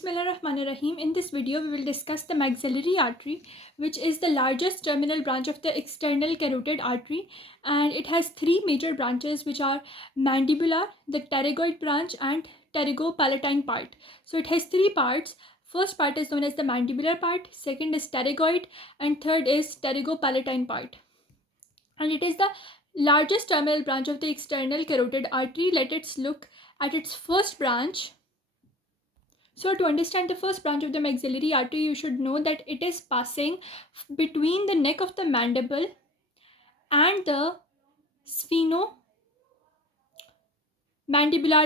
Bismillahirrahmanirrahim. In this video, we will discuss the maxillary artery, which is the largest terminal branch of the external carotid artery, and it has three major branches, which are mandibular, the pterygoid branch, and pterygopalatine part. So it has three parts. First part is known as the mandibular part, second is pterygoid, and third is pterygopalatine part. And it is the largest terminal branch of the external carotid artery. Let us look at its first branch. So to understand the first branch of the maxillary artery, you should know that it is passing between the neck of the mandible and the sphenomandibular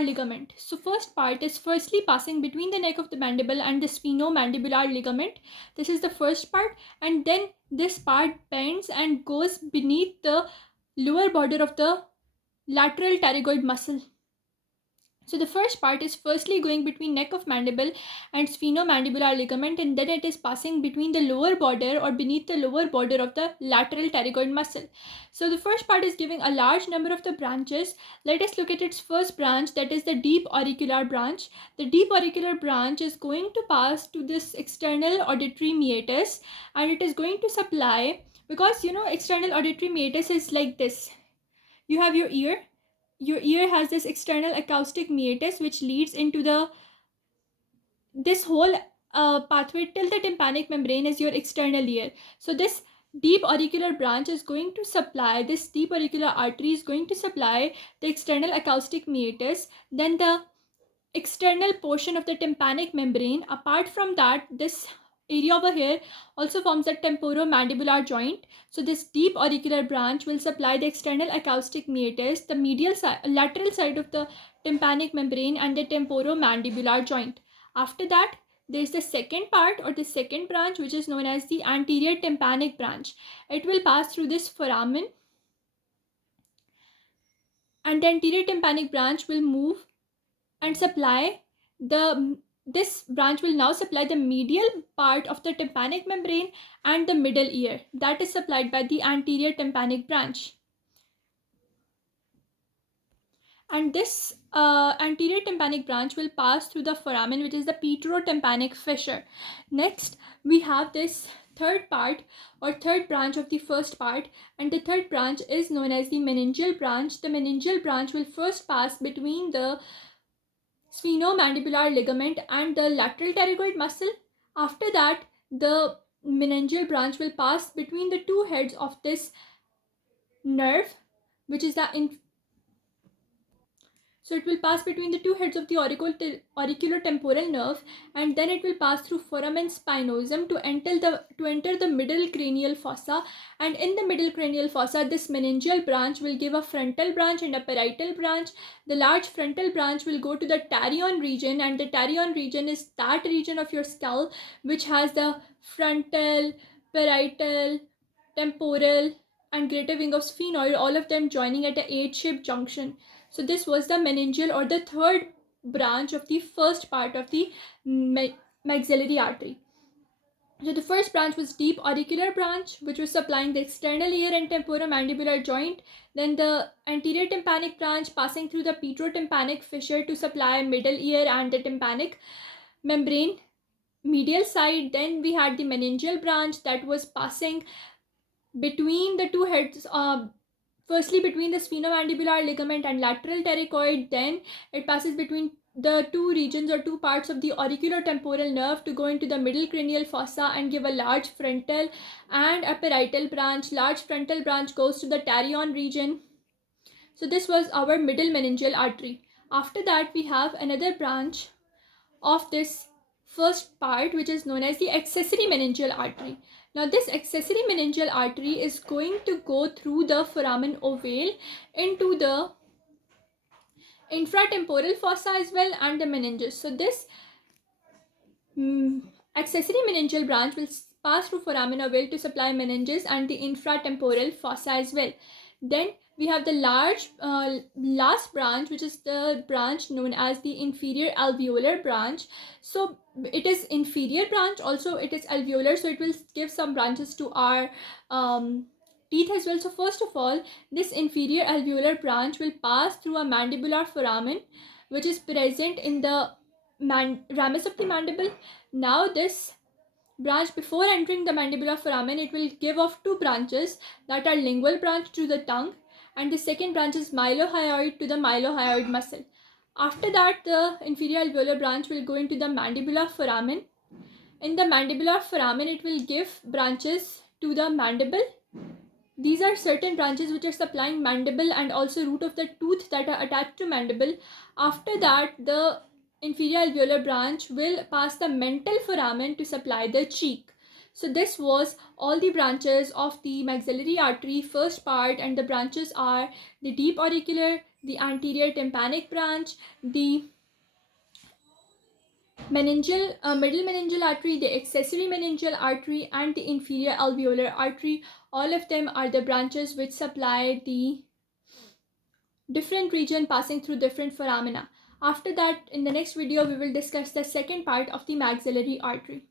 ligament. So first part is firstly passing between the neck of the mandible and the sphenomandibular ligament. This is the first part, and then this part bends and goes beneath the lower border of the lateral pterygoid muscle. So the first part is firstly going between neck of mandible and sphenomandibular ligament, and then it is passing between the lower border or beneath the lower border of the lateral pterygoid muscle. So the first part is giving a large number of the branches. Let us look at its first branch, that is the deep auricular branch. The deep auricular branch is going to pass to this external auditory meatus, and it is going to supply, because external auditory meatus is like this. You have your ear has this external acoustic meatus which leads into this whole pathway till the tympanic membrane is your external ear. So this deep auricular branch is going to supply, this deep auricular artery is going to supply the external acoustic meatus, then the external portion of the tympanic membrane. Apart from that, this area over here also forms the temporomandibular joint. So this deep auricular branch will supply the external acoustic meatus, the lateral side of the tympanic membrane, and the temporomandibular joint. After that, there is the second part or the second branch, which is known as the anterior tympanic branch. It will pass through this foramen, and the anterior tympanic branch will move and supply this branch will now supply the medial part of the tympanic membrane and the middle ear, that is supplied by the anterior tympanic branch. And this anterior tympanic branch will pass through the foramen, which is the petrotympanic fissure. Next, we have this third part or third branch of the first part, and the third branch is known as the meningeal branch. The meningeal branch will first pass between the sphenomandibular ligament and the lateral pterygoid muscle. After that, the meningeal branch will pass between the two heads of this nerve, which is so it will pass between the two heads of the auriculotemporal nerve, and then it will pass through foramen spinosum to enter the middle cranial fossa. And in the middle cranial fossa, this meningeal branch will give a frontal branch and a parietal branch. The large frontal branch will go to the tarion region, and the tarion region is that region of your skull which has the frontal, parietal, temporal, and greater wing of sphenoid, all of them joining at a H-shaped junction. So this was the meningeal or the third branch of the first part of the maxillary artery. So the first branch was deep auricular branch, which was supplying the external ear and temporomandibular joint. Then the anterior tympanic branch passing through the petrotympanic fissure to supply middle ear and the tympanic membrane medial side. Then we had the meningeal branch that was passing between the two heads, firstly between the sphenomandibular ligament and lateral pterygoid. Then it passes between the two regions or two parts of the auriculotemporal nerve to go into the middle cranial fossa and give a large frontal and a parietal branch. Large frontal branch goes to the tarion region. So this was our middle meningeal artery. After that, we have another branch of this first part, which is known as the accessory meningeal artery. Now this accessory meningeal artery is going to go through the foramen ovale into the infratemporal fossa as well and the meninges. So this accessory meningeal branch will pass through foramen ovale to supply meninges and the infratemporal fossa as well. Then we have the large last branch, which is the branch known as the inferior alveolar branch. So it is inferior branch, also it is alveolar, so it will give some branches to our teeth as well. So first of all, this inferior alveolar branch will pass through a mandibular foramen, which is present in the ramus of the mandible. Now this branch, before entering the mandibular foramen, it will give off two branches that are lingual branch to the tongue, and the second branch is mylohyoid to the mylohyoid muscle. After that, the inferior alveolar branch will go into the mandibular foramen. In the mandibular foramen, it will give branches to the mandible. These are certain branches which are supplying mandible and also root of the tooth that are attached to mandible. After that, the inferior alveolar branch will pass the mental foramen to supply the cheek. So this was all the branches of the maxillary artery first part, and the branches are the deep auricular, the anterior tympanic branch, the middle meningeal artery, the accessory meningeal artery, and the inferior alveolar artery. All of them are the branches which supply the different region passing through different foramina. After that, in the next video, we will discuss the second part of the maxillary artery.